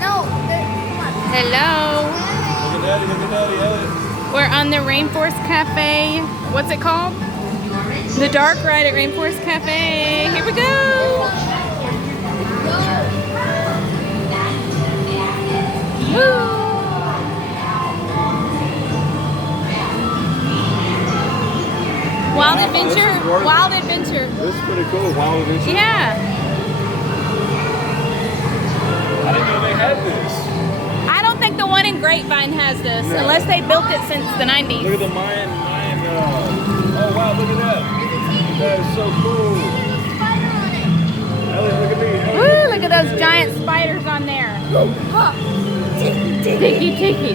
No, come on. Hello. Look at Daddy, look at Daddy, Elliot. We're on the Rainforest Cafe. What's it called? The dark ride at Rainforest Cafe. Here we go. Woo. Wild Adventure. Wild Adventure. This is pretty cool. Wild Adventure. Yeah. I didn't know they had this. I don't think the one in Grapevine has this, No. unless they built it since the 90s. Look at the Mayan. Oh wow, look at that. That is so cool. Elliot, look at me. Elliot, Woo, look at those giant spiders on there. Tiki, tiki.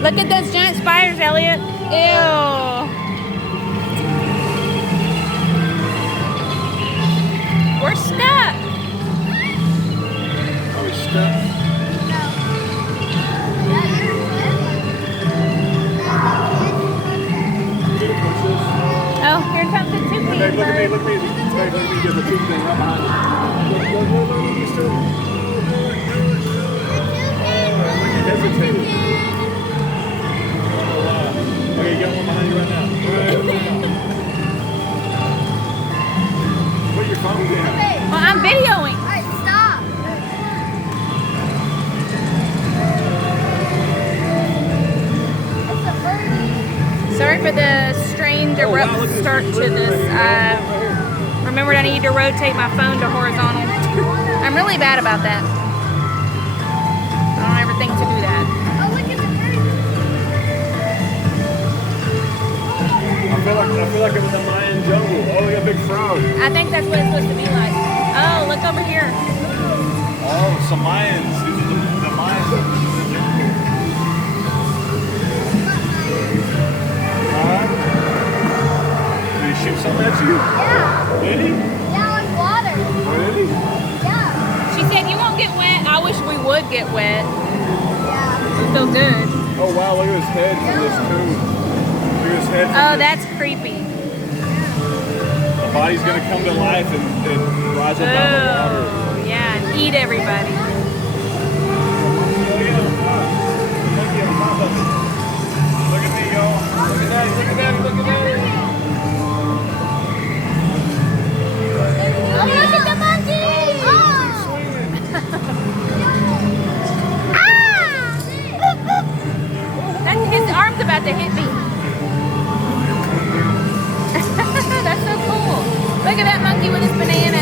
Look at those giant spiders, Elliot. Ew. We're stuck. Are we stuck? Oh, here comes the two Hey, look at me, bird. look at me. Hey, look at me. Get the tube thing right behind you. Look, he's still. Look, he hesitated. Oh, wow. Okay, you got one behind you right now. Put your phone down. Well, I'm videoing. Alright, stop. It's a birdie. Sorry for the strange abrupt start to this. Remembered I need to rotate my phone to horizontal. I'm really bad about that. I don't ever think to do that. Oh, look at the birdie. I feel like I'm in the Mayan jungle. Oh, look at a big frog. I think that's what it's supposed to be like. Oh, look over here. Oh, some Mayans. These are the Mayans. Did he shoot something at you? Yeah. Did he? Yeah, like water. Really? Yeah. She said you won't get wet. I wish we would get wet. Yeah. It feels good. Oh wow, look at his head from this tube. Look at his head from Oh, this. that's creepy. The body's gonna come to life and rise up out of the water. Oh, yeah, and eat everybody. Oh yeah, monkey on top of it. Look at me, y'all. Look at Daddy, look at Daddy, look at Daddy. Oh, look at the monkey! Oh! His arm's about to hit me. That's so cool. Look at that monkey with his banana.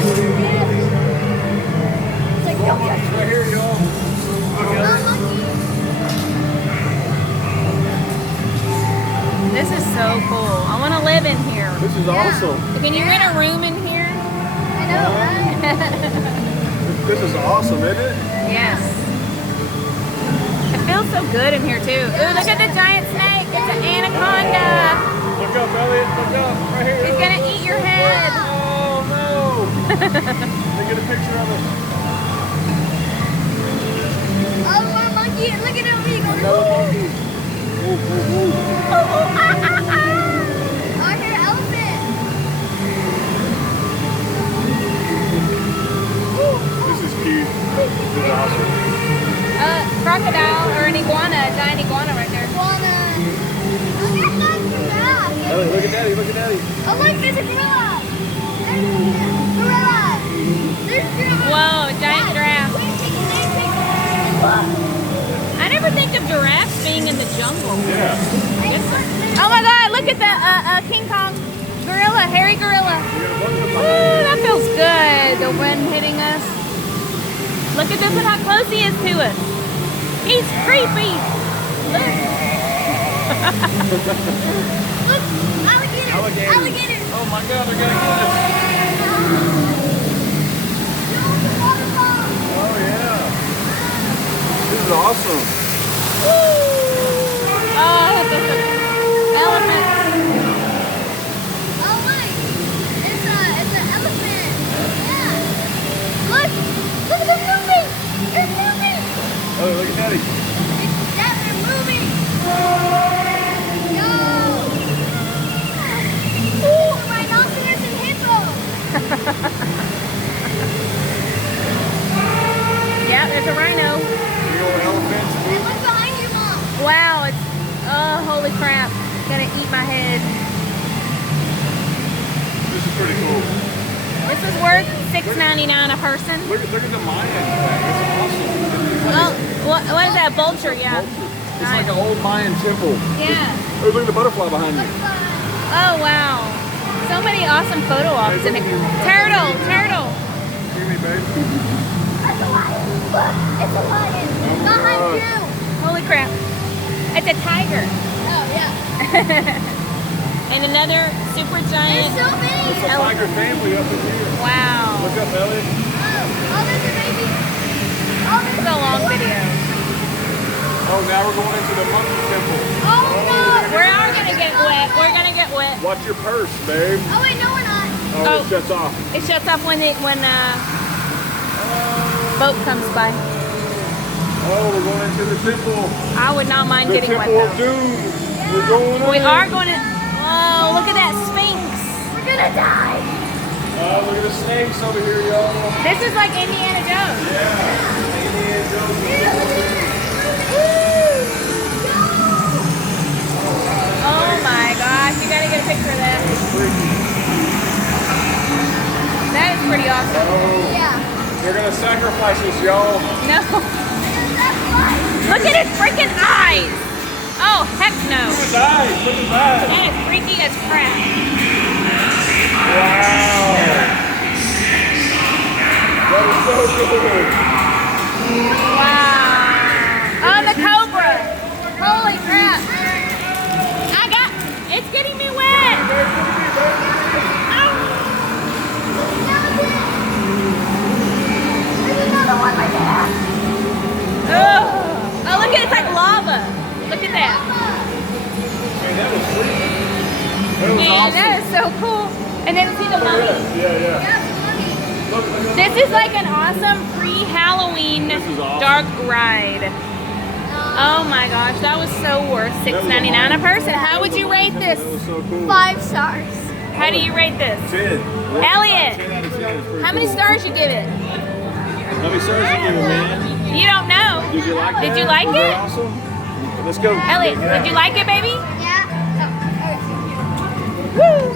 It's like, Come on, it's right here, y'all. Look at it. This is so cool. I want to live in here. This is awesome. Can you rent a room in here? I know, right? This is awesome, isn't it? Yes. It feels so good in here too. Ooh, look at the giant snake. It's an anaconda. Look up, Elliot. Look up. Right here. It's Elliot. gonna eat your head. Oh no! They get a picture of it. Oh, what a monkey. Look at him. He goes, Another monkey. Ooh, ooh, ooh. I hear an elephant. This is cute. This is awesome. Crocodile or an iguana, a giant iguana right there. Wanna... Look at that giraffe. Elliot, look at Daddy. Look at Daddy. Oh, look, there's a gorilla. There's a gorilla. There's a giraffe. Whoa, giant giraffe. Look. I never think of giraffes being in the jungle. Yeah. Oh my God, look at that King Kong gorilla, hairy gorilla. Ooh, that feels good. The wind hitting us. Look at this and how close he is to us. He's creepy. Look. Look, alligator. Alligator. Oh my God, they're gonna get us. Waterfall. Oh yeah. This is awesome. Oh, this is elephants. Oh, look. It's an elephant. Yeah. Look. Look at them moving. They're moving. Oh, look at Daddy. Yeah, they're moving. Yo. Ooh, rhinoceros and hippo. Yeah, there's a rhino. You Holy crap. Gonna eat my head. This is pretty cool. This is worth $6.99 a person. Look at the Mayan thing. It's awesome. Oh, what is that? Vulture, yeah. It's like an old Mayan temple. Yeah. Oh, look at the butterfly behind you. Oh, wow. So many awesome photo ops. And turtle. Hear me, babe. That's a lion. Look, it's a lion. Behind you. Holy crap. It's a tiger. Oh, yeah. And another super giant. There's so many. It's a tiger family up in here. Wow. Look up, Ellie. Oh, there's a baby. Oh, This is a long video. Oh, now we're going into the monkey temple. Oh, no. We are going to get wet. We're going to get wet. Watch your purse, babe. Oh, wait, no, we're not. Oh, Oh. it shuts off. It shuts off when boat comes by. Oh, we're going into the temple. I would not mind The getting wet temple of though. doom. We're going We in. are going to. Oh, look at that Sphinx. We're gonna die. Oh, look at the snakes over here, y'all. This is like Indiana Jones. Yeah. Indiana Jones. Oh my gosh, you gotta get a picture of that. Freaky. That is pretty awesome. Oh, Yeah. they're going to sacrifice us, y'all. No. Look at his freaking eyes. Oh, heck no. Look at his eyes. Look at his eyes. That is freaky as crap. Wow. That is so good. Wow. Oh, the cobra. Holy crap. It's getting me wet. There's another one right there. Oh, look at it. It's like lava. Look at that. Man, that was freaky. That was Man, awesome. that is so cool. And then see the Look at mummy. that. Yeah. Yeah, money. Look. This is like an awesome pre-Halloween This is awesome. dark ride. Oh my gosh, that was so worth $6.99 a person. How would you rate this? That was so cool. 5 stars. How do you rate this? 10. Elliot, 10 out of 10. It's pretty how many cool. stars you give it? How many stars you give it, man? You don't know. Did you like Did that? you like Was that it? awesome? Let's go. Elliot, did you like it, baby? Yeah. Oh, okay. Woo!